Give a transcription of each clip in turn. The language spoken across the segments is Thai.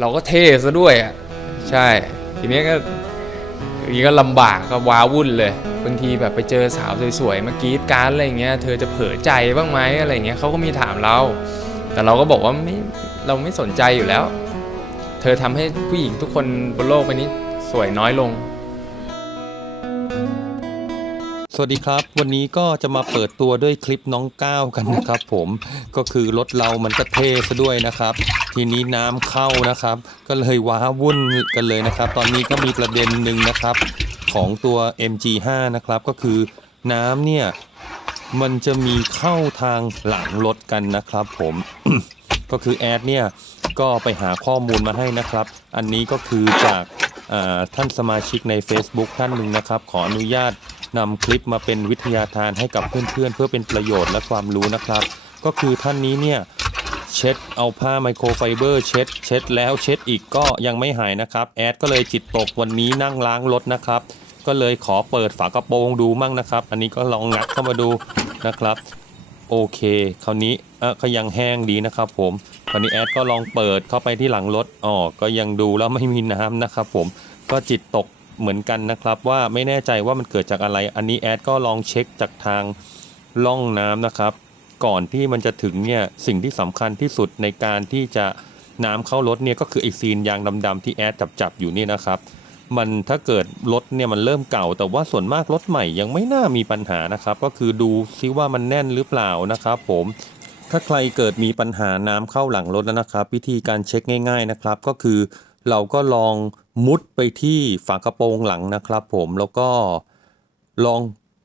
เราก็เท่ซะด้วยอะใช่ ทีนี้ก็ทีนี้ก็ลำบากก็ว้าวุ่นเลยบางทีแบบไปเจอสาวสวยๆมากรีดการดอะไรเงี้ยเธอจะเผลอใจบ้างไหมอะไรเงี้ยเขาก็มีถามเรา แต่เราก็บอกว่าไม่เราไม่สนใจอยู่แล้ว เธอทำให้ผู้หญิงทุกคนบนโลกใบนี้สวยน้อยลง สวัสดีครับ วันนี้ก็จะมาเปิดตัวด้วยคลิปน้องก้าวกันนะครับ ผมก็คือรถเรามันก็เทซะด้วยนะครับ ทีนี้น้ำเข้านะครับ ก็เลยว้าวุ่นกันเลยนะครับ ตอนนี้ก็มีประเด็นหนึ่งนะครับ ของตัว MG5 นะครับ ก็คือน้ำเนี่ยมันจะมีเข้าทางหลังรถกันนะครับ ผมก็คือแอดเนี่ยก็ไปหาข้อมูลมาให้นะครับ อันนี้ก็คือจากท่านสมาชิกใน Facebook ท่านหนึ่งนะครับ ขออนุญาต นำคลิปมาเป็นวิทยาทานให้กับเพื่อนๆ เพื่อเป็นประโยชน์และความรู้นะครับ ก็คือท่านนี้เนี่ยเช็ดเอาผ้าไมโครไฟเบอร์เช็ด เช็ดแล้วเช็ดอีกก็ยังไม่หายนะครับ แอดก็เลยจิตตกวันนี้นั่งล้างรถนะครับ ก็เลยขอเปิดฝากระโปรงดูมั่งนะครับ อันนี้ก็ลองงัดเข้ามาดูนะครับ โอเค คราวนี้เออก็ยังแห้งดีนะครับ ผมคราวนี้แอดก็ลองเปิดเข้าไปที่หลังรถอ๋อก็ยังดูแล้วไม่มีน้ำนะครับ ผมก็จิตตก เหมือนกันนะครับว่าไม่แน่ใจว่ามันเกิดจากอะไร อันนี้แอดก็ลองเช็คจากทางล่องน้ำนะครับ ก่อนที่มันจะถึงเนี่ยสิ่งที่สำคัญที่สุดในการที่จะน้ำเข้ารถเนี่ยก็คือไอซีนยางดำๆที่แอดจับๆอยู่นี่นะครับ มันถ้าเกิดรถเนี่ยมันเริ่มเก่า แต่ว่าส่วนมากรถใหม่ยังไม่น่ามีปัญหานะครับ ก็คือดูซิว่ามันแน่นหรือเปล่านะครับ ผมถ้าใครเกิดมีปัญหาน้ำเข้าหลังรถแล้วนะครับ วิธีการเช็คง่าย ๆนะครับ ก็คือ เราก็ลองมุดไปที่ฝากระโปรงหลังนะครับผมแล้วก็ลอง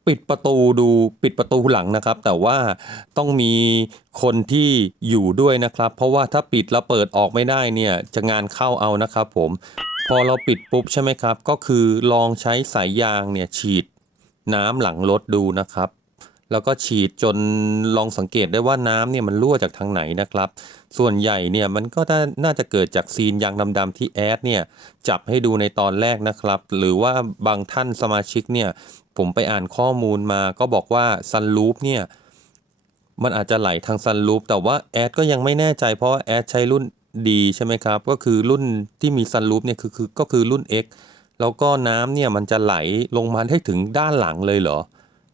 ปิดประตูดูปิดประตูหลังนะครับ แต่ว่าต้องมีคนที่อยู่ด้วยนะครับ เพราะว่าถ้าปิดแล้วเปิดออกไม่ได้เนี่ยจะงานเข้าเอานะครับผมพอเราปิดปุ๊บใช่ไหมครับ ก็คือลองใช้สายยางเนี่ยฉีดน้ำหลังรถดูนะครับ แล้วก็ฉีดจนลองสังเกตได้ว่าน้ำเนี่ยมันรั่วจากทางไหนนะครับ ส่วนใหญ่เนี่ยมันก็น่าจะเกิดจากซีนยางดำๆที่แอดเนี่ยจับให้ดูในตอนแรกนะครับ หรือว่าบางท่านสมาชิกเนี่ยผมไปอ่านข้อมูลมาก็บอกว่าซันลูปเนี่ยมันอาจจะไหลทางซันลูปแต่ว่าแอดก็ยังไม่แน่ใจเพราะว่าแอดใช้รุ่นดีใช่ไหมครับ ก็คือรุ่นที่มีซันลูปเนี่ยคือคือก็คือรุ่น X แล้วก็น้ำเนี่ยมันจะไหลลงมาได้ถึงด้านหลังเลยเหรอ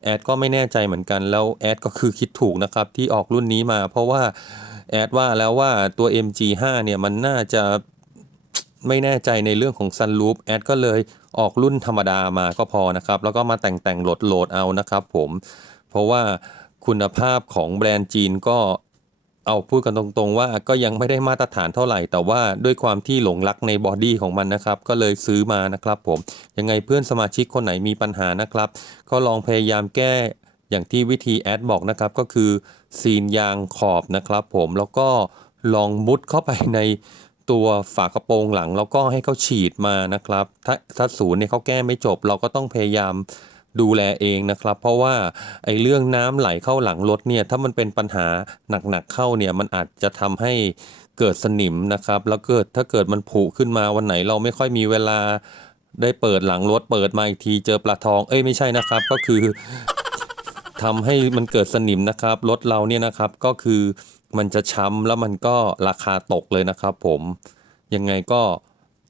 แอดก็ไม่แน่ใจเหมือนกันแล้วแอดก็คือคิดถูกนะครับที่ออกรุ่นนี้มา เพราะว่าแอดว่าแล้วว่าตัว MG5 เนี่ยมันน่าจะไม่แน่ใจในเรื่องของ Sunroof แอดก็เลยออกรุ่นธรรมดามาก็พอนะครับ แล้วก็มาแต่งแต่งโหลดโหลดเอานะครับผม เพราะว่าคุณภาพของแบรนด์จีนก็ เอาพูดกันตรงๆว่าก็ยังไม่ได้มาตรฐานเท่าไหร่ แต่ว่าด้วยความที่หลงรักในบอดี้ของมันนะครับ ก็เลยซื้อมานะครับผม ยังไงเพื่อนสมาชิกคนไหนมีปัญหานะครับ ก็ลองพยายามแก้อย่างที่วิธีแอดบอกนะครับ ก็คือซีนยางขอบนะครับผมแล้วก็ลองมุดเข้าไปในตัวฝากระโปรงหลัง แล้วก็ให้เขาฉีดมานะครับ ถ้าถ้าศูนย์เนี่ยเขาแก้ไม่จบ เราก็ต้องพยายาม ดูแลเองนะครับ เพราะว่าไอ้เรื่องน้ำไหลเข้าหลังรถเนี่ยถ้ามันเป็นปัญหาหนักๆเข้าเนี่ยมันอาจจะทำให้เกิดสนิมนะครับ แล้วเกิดถ้าเกิดมันผุขึ้นมาวันไหนเราไม่ค่อยมีเวลาได้เปิดหลังรถเปิดมาอีกทีเจอปลาทองเอ้ยไม่ใช่นะครับ ก็คือทำให้มันเกิดสนิมนะครับรถเราเนี่ยนะครับก็คือมันจะช้ำแล้วมันก็ราคาตกเลยนะครับ ผมยังไงก็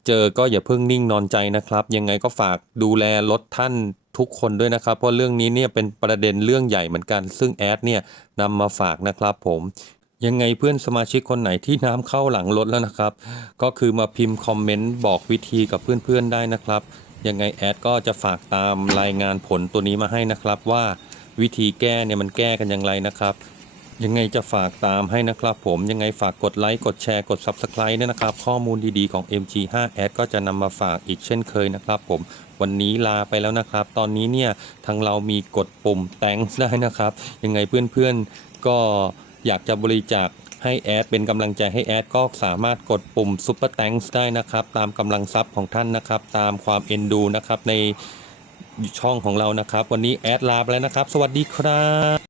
เจอก็อย่าเพิ่งนิ่งนอนใจนะครับ ยังไงก็ฝากดูแลรถท่าน ทุกคนด้วยนะครับ เพราะเรื่องนี้เนี่ยเป็นประเด็นเรื่องใหญ่เหมือนกัน ซึ่งแอดเนี่ยนำมาฝากนะครับผมยังไงเพื่อนสมาชิกคนไหนที่น้ำเข้าหลังรถแล้วนะครับ ก็คือมาพิมพ์คอมเมนต์บอกวิธีกับเพื่อนๆได้นะครับ ยังไงแอดก็จะฝากตามรายงานผลตัวนี้มาให้นะครับ ว่าวิธีแก้เนี่ยมันแก้กันอย่างไรนะครับ ยังไงจะฝากตามให้นะครับผมยังไงฝากกดไลค์กดแชร์กด Subscribe ด้วยนะครับ ข้อมูลดีๆของ MG5 แอดก็จะนำมาฝากอีกเช่นเคยนะครับผมวันนี้ลาไปแล้วนะครับ ตอนนี้เนี่ยทางเรามีกดปุ่ม thanks ได้นะครับ ยังไงเพื่อนๆก็อยากจะบริจาคให้แอดเป็นกำลังใจให้แอดก็สามารถกดปุ่ม Super Thanks ได้นะครับ ตามกำลังทรัพย์ของท่านนะครับ ตามความเอ็นดูนะครับในช่องของเรานะครับ วันนี้แอดลาไปแล้วนะครับ สวัสดีครับ